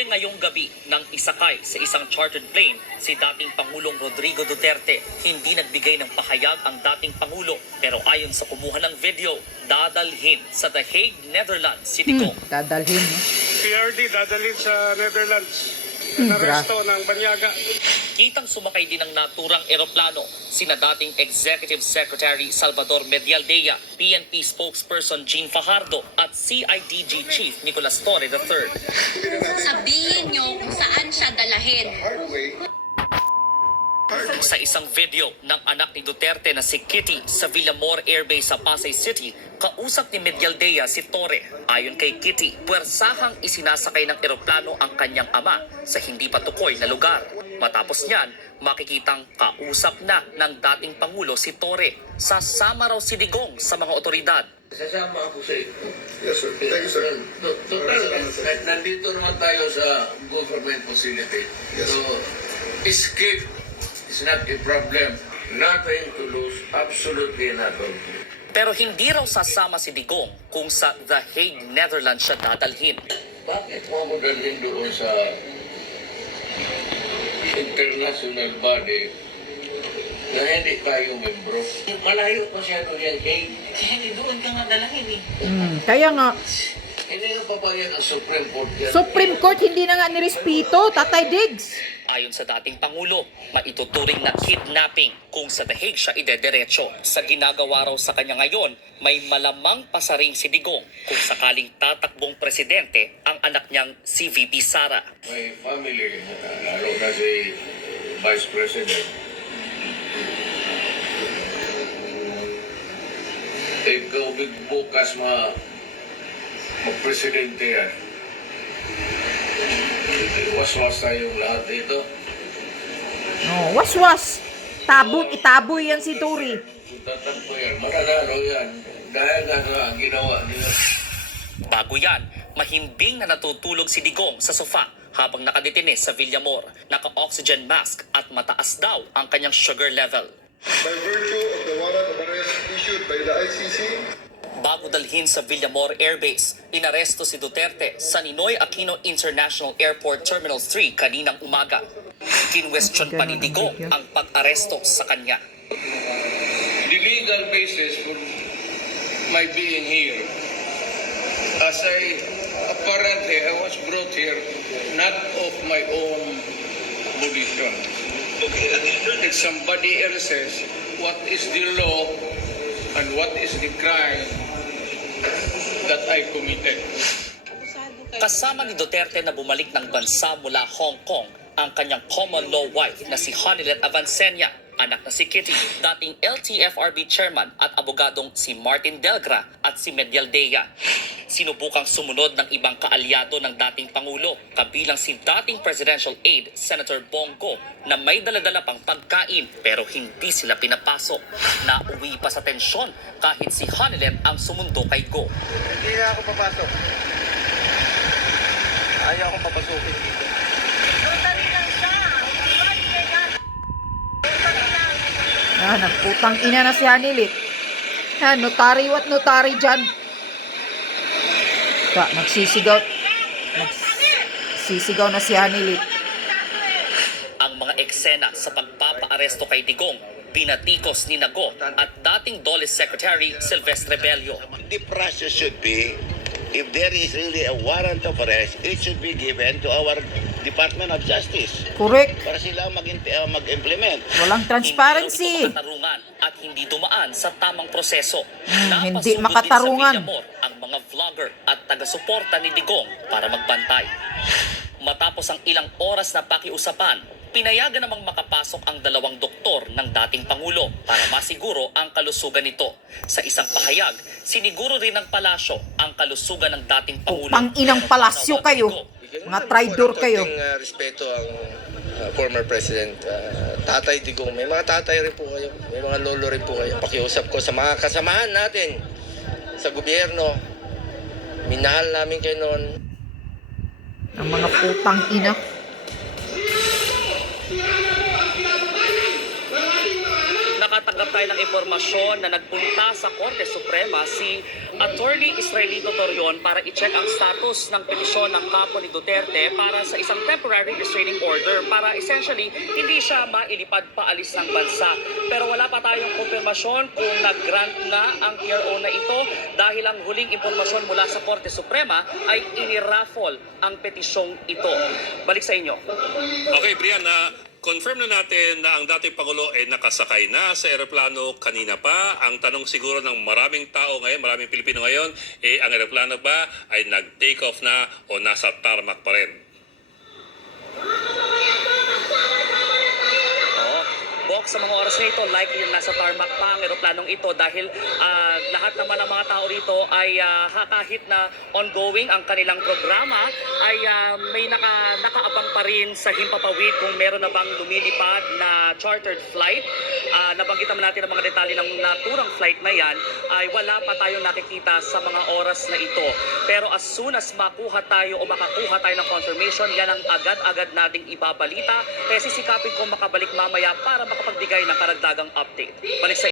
Posible ngayong gabi nang isakay sa isang chartered plane si dating Pangulong Rodrigo Duterte. Hindi nagbigay ng pahayag ang dating Pangulo pero ayon sa kumuha ng video, dadalhin sa The Hague, Netherlands si Digong. Dadalhin, no? PRD dadalhin sa Netherlands. Naresto ng Banyaga. Kitang sumakay din ng naturang eroplano sina dating Executive Secretary Salvador Medialdea, PNP spokesperson Jean Fajardo at CIDG Chief Nicolas Torre III. Sabihin nyo kung saan siya dalahin. Sa isang video ng anak ni Duterte na si Kitty sa Villamor Airbase sa Pasay City, kausap ni Medialdea si Torre. Ayon kay Kitty, puwersahang isinasakay ng eroplano ang kanyang ama sa hindi pa tukoy na lugar. Matapos niyan, makikitang kausap na ng dating Pangulo si Torre. Sasama raw si Digong sa mga otoridad. Sasama ako sa ito. Yes, sir. Thank you, sir. Total, nandito naman tayo sa government facility. Yes. So, escape is not a problem. Nothing to lose. Absolutely nothing. Pero hindi raw sasama si Digong kung sa The Hague, Netherlands siya dadalhin. Bakit mo mo dalhin doon sa international body na hindi tayo membro? Malayo masyado yan, Hague. Hindi doon ka nga dalahin eh. Kaya nga, Hindi nga pa ba yan ang Supreme Court yan? Supreme Court hindi na nga nirespeto, Tatay Diggs. Ayon sa dating Pangulo, maituturing na kidnapping kung sa The Hague siya idederecho. Sa ginagawa raw sa kanya ngayon, may malamang pasaring si Digong kung sakaling tatakbong presidente ang anak niyang si VP Sara. May family, lalo na si Vice President. Ikaw bukas mag-presidente yan. Was-was tayong lahat dito. Oh, was-was. Itaboy yan si Tory. Tatakbo yan, mananalo yan. Dahil nga sa ginawa nila. Bago yan, mahimbing na natutulog si Digong sa sofa habang nakadetine sa Villamor. Naka-oxygen mask at mataas daw ang kanyang sugar level. By virtue of the warrant of arrest issued by the ICC, Bago dalhin sa Villamor Airbase, inaresto si Duterte sa Ninoy Aquino International Airport Terminal 3 kaninang umaga. Kinwestiyon pa ni Digong ang pag-aresto sa kanya. The legal basis for my being here, as apparently I was brought here not of my own volition. If somebody else says what is the law and what is the crime that I committed. Kasama ni Duterte na bumalik ng bansa mula Hong Kong ang kanyang common law wife na si Hanilet Avancenia, anak na si Kitty, dating LTFRB chairman at abogadong si Martin Delgra at si Medialdea. Sinubukang sumunod ng ibang kaalyado ng dating Pangulo, kabilang si dating presidential aide Senator Bongo na may daladala pang pagkain pero hindi sila pinapasok. Nauwi pa sa tensyon kahit si Hanilet ang sumundo kay Go. Hindi na ako papasok. Ayaw akong papasukin dito. Nagputang ina na si Hanilit. Notary what notary dyan. Magsisigaw na si Hanilit. Ang mga eksena sa pagpapaaresto kay Digong, binatikos ni Nago at dating DOLE Secretary Silvestre Bello. The process should be, if there is really a warrant of arrest, it should be given to our Department of Justice Correct. para sila mag-implement. Walang transparency. Hindi makatarungan at hindi dumaan sa tamang proseso. Hindi Napasugod makatarungan. din sa Villamor ang mga vlogger at taga-suporta ni Digong para magbantay. Matapos ang ilang oras na pakiusapan, pinayagan namang makapasok ang dalawang doktor ng dating Pangulo para masiguro ang kalusugan nito. Sa isang pahayag, siniguro rin ng palasyo ang kalusugan ng dating Pangulo. Pang-inang palasyo kayo. Mga traidor kayo. Respeto ang former President Tatay Digong. May mga tatay rin po kayo. May mga lolo rin po kayo. Pakiusap ko sa mga kasamahan natin sa gobyerno. Minahal namin kayo noon. Ang mga putang ina. Nakakatanggap tayo ng impormasyon na nagpunta sa Korte Suprema si Attorney Israelito Torion para i-check ang status ng petisyon ng kapo ni Duterte para sa isang temporary restraining order para essentially hindi siya mailipad paalis ng bansa. Pero wala pa tayong kumpirmasyon kung nag-grant na ang PRO na ito dahil ang huling impormasyon mula sa Korte Suprema ay iniraffle ang petisyong ito. Balik sa inyo. Okay, Brian, confirm na natin na ang dating Pangulo ay nakasakay na sa eroplano kanina pa. Ang tanong siguro ng maraming tao ngayon, maraming Pilipino ngayon, ang eroplano ba ay nag-take off na o nasa tarmac pa rin? Bok, sa mga oras na ito, likely yung nasa tarmac pa ang eroplanong ito dahil lahat naman ng mga tao rito ay kahit na ongoing ang kanilang programa ay may nakaabang pa rin sa himpapawid kung meron na bang lumilipad na chartered flight. Nabanggit naman natin ang mga detalye ng naturang flight na yan ay wala pa tayong nakikita sa mga oras na ito. Pero as soon as makuha tayo o makakuha tayo ng confirmation, yan ang agad-agad nating ibabalita. Kaya sisikapin ko makabalik mamaya para makapagbigay ng karagdagang update. Balik sa